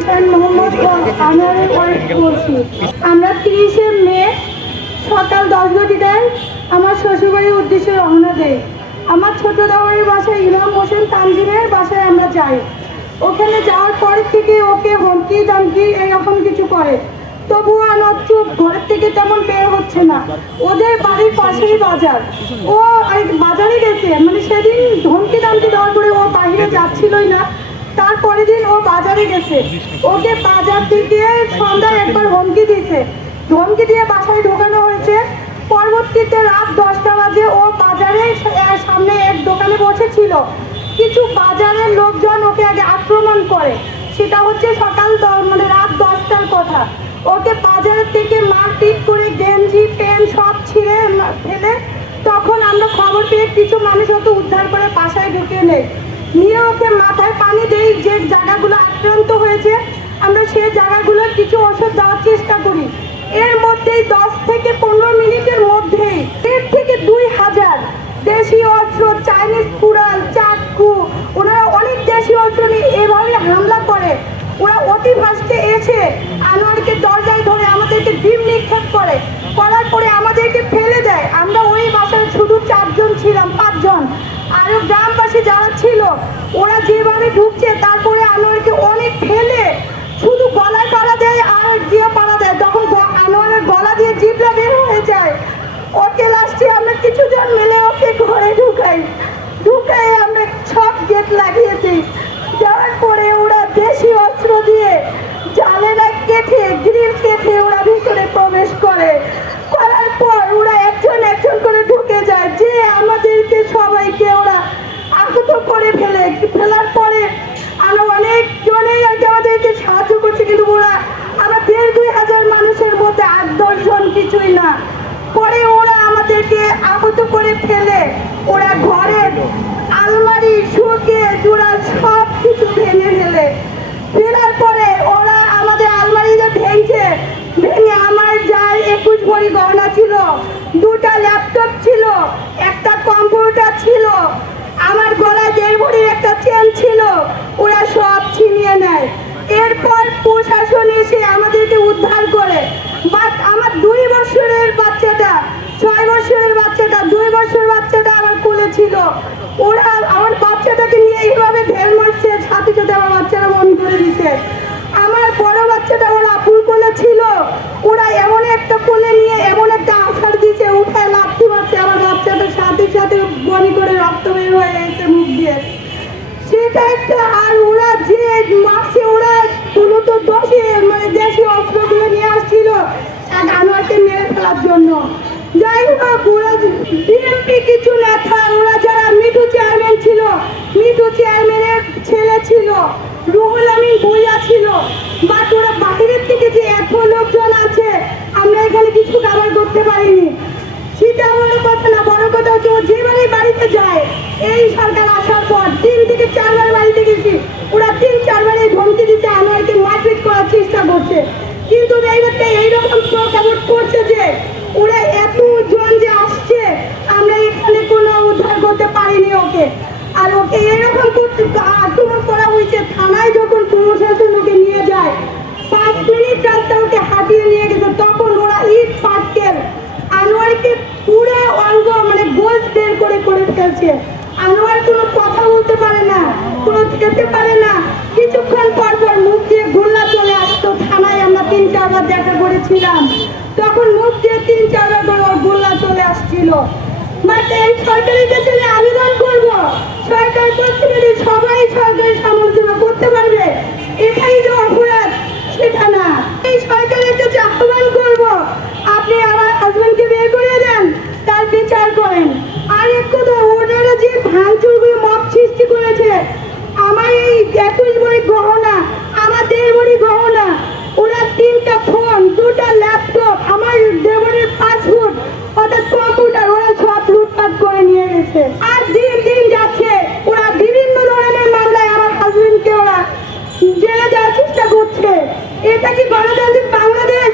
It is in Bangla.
সানশাইন মোহাম্মদ আনোয়ারের ওয়াইফ বলছি। আমরা 30শে মে সকাল 10 ঘটিকায় আমার শ্বশুরবাড়ির উদ্দেশ্যে রওনা দেই। আমার ছোট দেওয়ারের বাসায় ইমাম হোসেন তানজিমের বাসায় আমরা যাই। ওখানে যাওয়ার পরের থেকে ওকে হুমকি দামকি এরকম কিছু করে, তবুও আনোয়ার চুপ, ঘরের থেকে তেমন বের হচ্ছে না। ওদের বাড়ির পাশেই বাজার, ও বাজারে গেছে, মানে সেদিন ধমকি দামকি দেওয়ার পরে ও বাইরে যাচ্ছিলই না। তারপরের দিন ও বাজারে গেছে, ওকে বাজার থেকে সন্ধ্যায় একবার হুমকি দিয়েছে, ধমকি দিয়ে বাসায় ঢোকানো হয়েছে। পরবর্তীতে রাত 10টা বাজে ও বাজারের সামনে এক দোকানে বসেছিল। কিছু বাজারের লোকজন ওকে আগে আক্রমণ করে, সেটা হচ্ছে সকাল রাত 10টার কথা। ওকে বাজার থেকে মারপিট করে গেঞ্জি প্যান্ট সব ছিঁড়ে ফেলে। তখন আমরা খবর পেয়ে কিছু মানুষ ওকে উদ্ধার করে বাসায় ঢুকিয়ে নিয়ে ওকে মাথায় পানি দেই। যে জায়গাগুলো আক্রান্ত হয়েছে আমরা সেই জায়গাগুলো কিছু ওষুধ দেওয়ার চেষ্টা করি। এর মধ্যেই 10 থেকে 15 মিনিটের মধ্যেই 1 থেকে 2000 দেশীয় অস্ত্র, চাইনিজ কুড়াল, চাকু, ওনারা অনেক দেশীয় অস্ত্র নিয়ে এভাবে হামলা করে। ওরা অতি ফাস্টে এসে আনোয়ারকে দরজায় ধরে আমাদেরকে ডিম নিক্ষেপ করার পরে আমাদেরকে ফেলে দেয়। আমরা ওই বাসায় শুধু 4 জন ছিলাম, 5 জন। আরও গ্রামবাসী যারা ছিল ওরা যেভাবে ঢুকছে, তারপরে আনোয়ারকে অনেক ফেলে শুধু গলায় পাড়া দেয় আর দিয়ে পাড়া দেয়। তখন আনোয়ারের গলা দিয়ে জিভটা বের হয়ে যায়। ওকে লাস্টে আমরা কিছু জন মিলে ওকে ঘরে ঢুকাই আমরা সব গেট লাগিয়ে দিই। যাওয়ার পরে ওরা দেশি অস্ত্র দিয়ে জানালা কেটে গ্রিল কেটে ওরা ভিতরে প্রবেশ করার পর ওরা একজন করে ঢুকে যায়, যে আমাদেরকে সবাইকে ওরা আহত করে ফেলার পরে আমরা অনেক জনেই আমাদেরকে সাহায্য করছে, কিন্তু ওরা আমরা 1500 মানুষের মধ্যে 8-10 জন কিছুই না। পরে ওরা আমাদেরকে আহত করে ফেলে ওরা ঘরের আলমারি শোকে জোড়া সব কিছু ভেঙে ফেলার পরে ওরা আমাদের আলমারিতে ভেঙে আমার যার 21 ভরি গহনা ছিল, 2টা ল্যাপটপ ছিল, একটা কম্পিউটার ছিল, আমার গলায় 1.5 ভরির একটা চেন ছিল, ওরা সব ছিনিয়ে নেয়। এরপর প্রশাসন এসে আমাদেরকে উদ্ধার করে। বাট আমার 2 বছরের বাচ্চাটা, 6 বছরের বাচ্চাটা, 2 বছরের বাচ্চাটা আমার কোলে ছিল। ওরা আমার বাচ্চাটাকে নিয়ে এইভাবে ঢেল মারছে, সাথে সাথে আমার বাচ্চারা মন করে দিছে। আমার বড় বাচ্চাটা ওরা আপুর কোলে ছিল, ওরা এমন একটা কোলে নিয়ে এমন একটা আছাড় দিছে, উঠায় লাথি মারছে। আমার বাচ্চাটার সাথে সাথে বমি করে রক্ত বের হয়ে গেছে মুখ দিয়ে, সেটা একটা। আর ওরা যে মারছে ওরা মূলত দেশি অস্ত্রগুলো নিয়ে আসছিল আনোয়ারকে মেরে ফেলার জন্য। যাই হোক, ওরা বিএনপি কিছু নেতা, ওরা যারা মিঠু চেয়ারম্যান ছিল, মিঠু চেয়ারম্যানের ছেলে ছিল, রুহুল আমিন ভূঁইয়া ছিল, বাট ওরা বাহিরের থেকে যে এত লোকজন আছে আমরা এখানে কিছু কাভার করতে পারিনি। সেটা বড় কথা না, বড় কথা হচ্ছে ও যেবারই বাড়িতে যায়, এই সরকার আসার পর 3 থেকে 4 বার বাড়িতে গেছি, ওরা 3-4 বার এই ধমকি দিতে আনোয়ারকে মারপিট করার চেষ্টা করছে। কিন্তু এইবারটা এইরকম প্রকার করছে যে ওরা এতজন যে আসছে আমরা এখানে কোনো উদ্ধার করতে পারিনি ওকে। আর ওকে এরকম আক্রমণ করা হয়েছে। থানায় যখন প্রশাসন ওকে নিয়ে যায়, 5 মিনিট রাস্তা ওকে হাঁটিয়ে নিয়ে গেছে, তখন ওরা ইট পাটকেল আনোয়ারকে পুরো অঙ্গ গোল বের করে ফেলছে। আনোয়ার কোনো কথা বলতে পারে না, কোনো খেতে পারে না। কিছুক্ষণ পর মুখ দিয়ে গোল্লা চলে আসতো। থানায় আমরা 3-4 বার দেখা করেছিলাম, তখন মুখ দিয়ে 3-4 বার করে ওর গোল্লা চলে আসছিল। এই সরকারের কাছে আবেদন করব, সরকার প্রতিনিধি সবাই সরকারি সমালোচনা করতে পারবে, এটাই যে অপরাধ সেটা না। এই সরকারের কাছে আহ্বান করব, আপনি আমার হাজবেন্ডকে বের করে দেন, তার বিচার করেন। আর এক কথা, ওনারা যে ভাঙচুরগুলো মব সৃষ্টি করেছে, আমার এই 21 ভরি গহনা, আমার 1.5 ভরি গহনা, ওরা 3টা ফোন, 2টা ল্যাপটপ, আমার দেবরের পাসপোর্ট অর্থাৎ কম্পিউটার, ওরা সব লুটপাট করে নিয়ে গেছে। আর দিন যাচ্ছে, ওরা বিভিন্ন ধরনের মামলায় আমার হাজবেন্ডকে ওরা জেলে যাওয়ার চেষ্টা করছে। এটা কি গণতান্ত্রিক বাংলাদেশ?